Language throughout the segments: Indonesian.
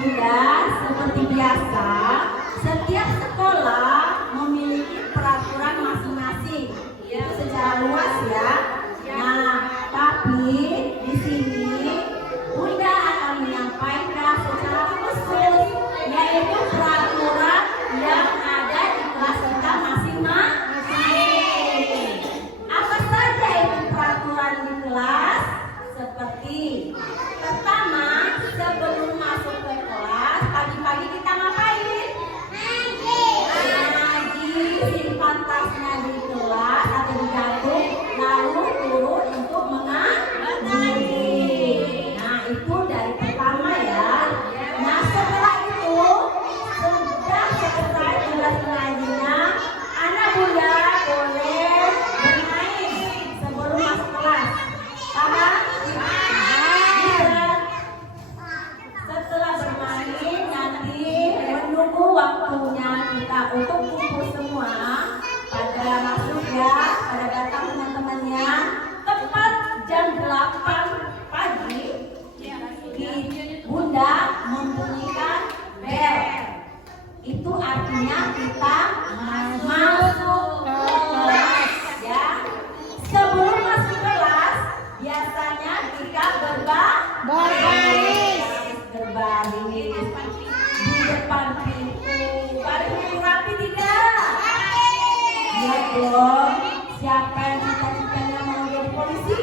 Bunda, seperti biasa, setiap sekolah memiliki peraturan masing-masing. Itu secara luas ya. Nah, tapi di sini Bunda akan menyampaikan secara khusus, yaitu peraturan yang ada di kelas kita masing-masing. Apa saja itu peraturan di kelas? Seperti pertama, sebelum masuk ke kelas, pagi-pagi kita ngapain? Ngaji, simpan tasnya di kelas atau di kantung, lalu turun untuk mengaji. Nah, itu dari pertama ya. Nah, setelah itu sudah selesai tugas mengajinya, anak Bunda boleh bermain sebelum masuk kelas. Paham? Setelah bermain nanti menunggu waktunya kita untuk kumpul semua pada masuk ya, pada datang teman-temannya tepat jam 8 pagi Bunda membunyikan bel. Itu artinya kita masuk kelas ya. Sebelum masuk kelas biasanya kita berbaris di depan pintu. Barisnya rapi tidak? Ya dong. Siapa yang cita-citanya mau jadi polisi?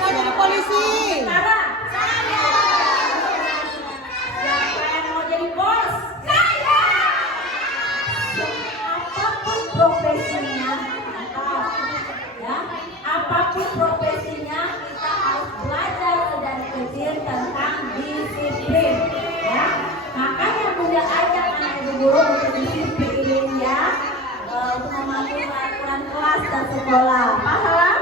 Mau jadi polisi. Sekarang siapa yang mau jadi bos? Saya. Apapun profesinya, ya, apapun profesinya kita harus belajar dari kecil tentang disiplin, ya. Makanya Bunda ajak anak ibu guru untuk disiplin ya, untuk mematuhi peraturan kelas dan sekolah. Paham?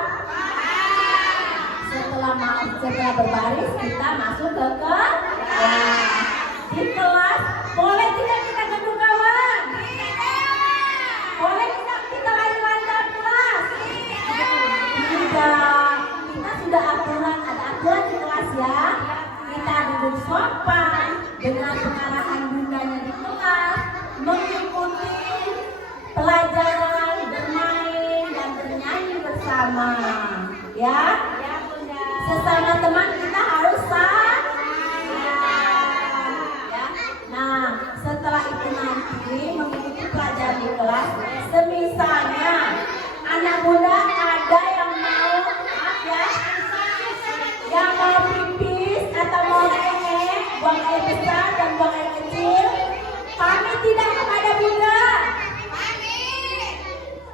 Setelah berbaris kita masuk ke kelas. Di kelas boleh tidak kita gedung kawan? Boleh tidak kita lanjut kelas? Tidak. Kita sudah ada aturan di kelas ya. Kita duduk sopan dengan pengarahan bundanya di kelas, mengikuti pelajaran, bermain dan bernyanyi bersama. Ya. Sesama teman kita harus sayang. Ya. Nah, setelah itu nanti mengikuti pelajaran di kelas, semisalnya anak Bunda ada yang mau ya, yang mau pipis atau mau buang air besar dan buang air kecil, kami tidak kepada Bunda.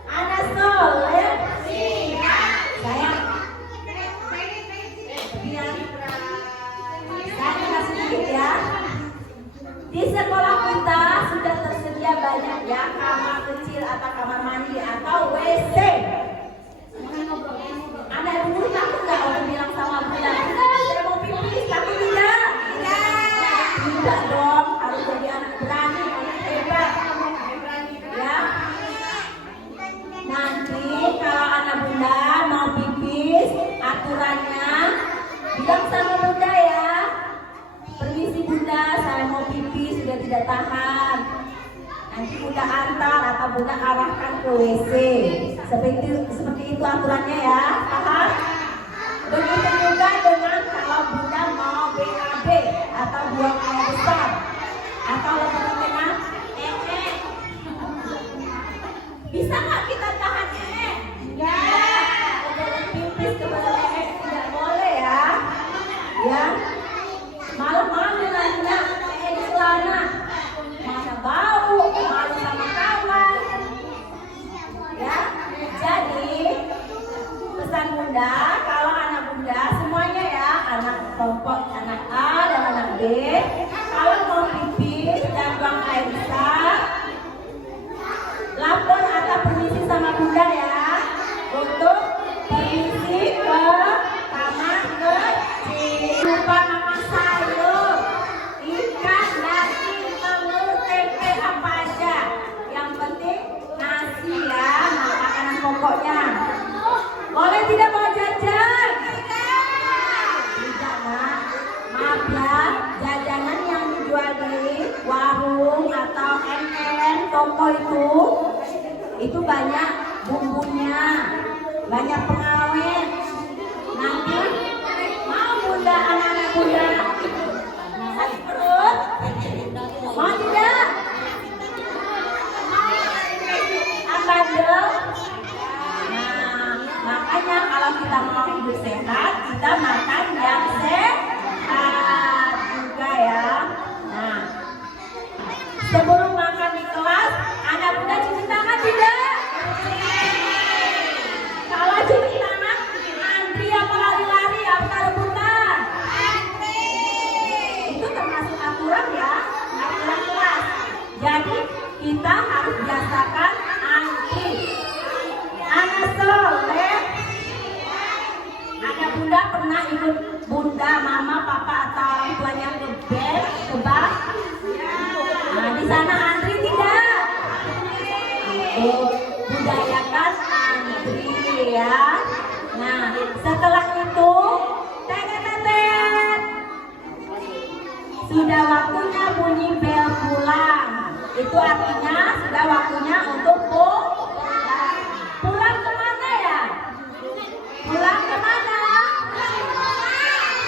Anak soleh, saya sedikit ya. Di sekolah kita sudah tersedia banyak ya kamar kecil atau kamar mandi atau WC. Anak ibu takut nggak orang bilang sama Bunda, saya mau pipis, takut tidak? Tidak dong, harus jadi anak berani, anak hebat. Ya. Nanti kalau anak Bunda mau pipis, aturannya bilang sama Bunda ya. Permisi Bunda, saya mau pipis, sudah tidak tahan. Nanti Bunda antar atau Bunda arahkan ke WC. Seperti itu aturannya ya, paham? Begitu juga dengan kalau Bunda mau BAB atau buang air besar atau lepas-lepas bisa nggak kita tahan enggak? Kalau pipis kebetulan tidak boleh ya. Ya. Malam-malam nanya di celana, mana bau, malu sama kawan. Ya, jadi pesan Bunda, kalau anak Bunda semuanya ya, anak kelompok anak A dan anak B, kalau mau pipis dan buang air besar, lapor atau permisi sama Bunda ya, untuk permisi ke kamar kecil. Lupa makan sayur, ikan, daging, telur, tempe, apa aja. Yang penting nasi ya, makanan pokoknya. Boleh tidak mau jajan? Tidak nak, maaf ya. rokok itu banyak bumbunya, banyak pengawet. Nanti mau bunda, anak-anak bunda sakit perut? Mau tidak? Apa dong? Nah, makanya kalau kita mau hidup sehat, kita makan yang sehat juga ya. Nah, sebelum makan di kelas, anak bunda cuci tangan tidak? Kalau cuci tangan, antri apa lari-lari apa rebutan? Antri. Itu termasuk aturan ya, aturan kelas. Jadi kita harus biasakan antri. Anak soleh, anak bunda pernah ikut bunda, mama, papa atau orang tuanya ke bed, ke bar? Nah, di sana antri tidak? Budayakan antri ya. Nah, setelah itu tetet, sudah waktunya bunyi bel pulang. Itu artinya sudah waktunya untuk pulang. Pulang kemana ya? Pulang kemana?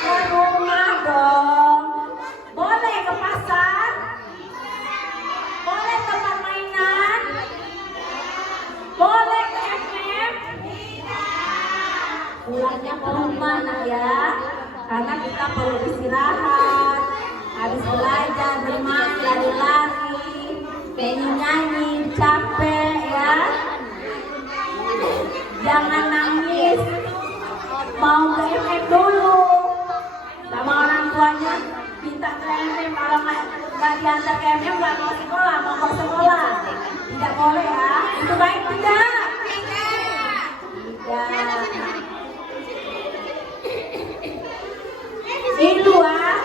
Ke rumah dong. Boleh ke pasar? Boleh tempat mainan? Boleh ke FM? Pulangnya ke rumah nak ya, karena kita perlu istirahat. Habis belajar, bermain, lari-lari, pengen nyanyi, capek ya. Jangan nangis, mau ke FM dulu sama orang tuanya, minta ke FM. Kalau nggak diantar ke FM nggak mau sekolah, mau ke sekolah tidak boleh ya. Itu baik tidak? Tidak. Di luar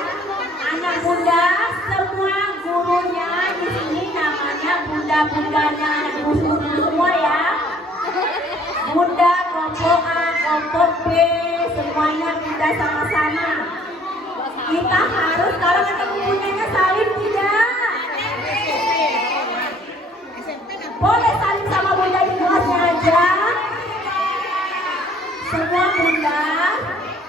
anak bunda, semua gurunya di sini namanya bunda-bundanya anak guru semua ya. Bunda kelompok A, kelompok B, semuanya kita sama-sama. Kita harus kalau ketemu bundanya salim tidak? Boleh salim sama bunda di kelasnya aja. Semua bunda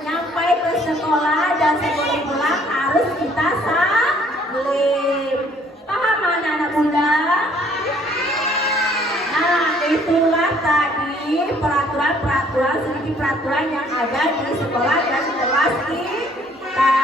nyampai ke sekolah dan sebelum pulang harus kita salim. Paham anak-anak bunda? Nah, itulah tadi peraturan-peraturan, sedikit peraturan yang ada di sekolah dan kelas kita.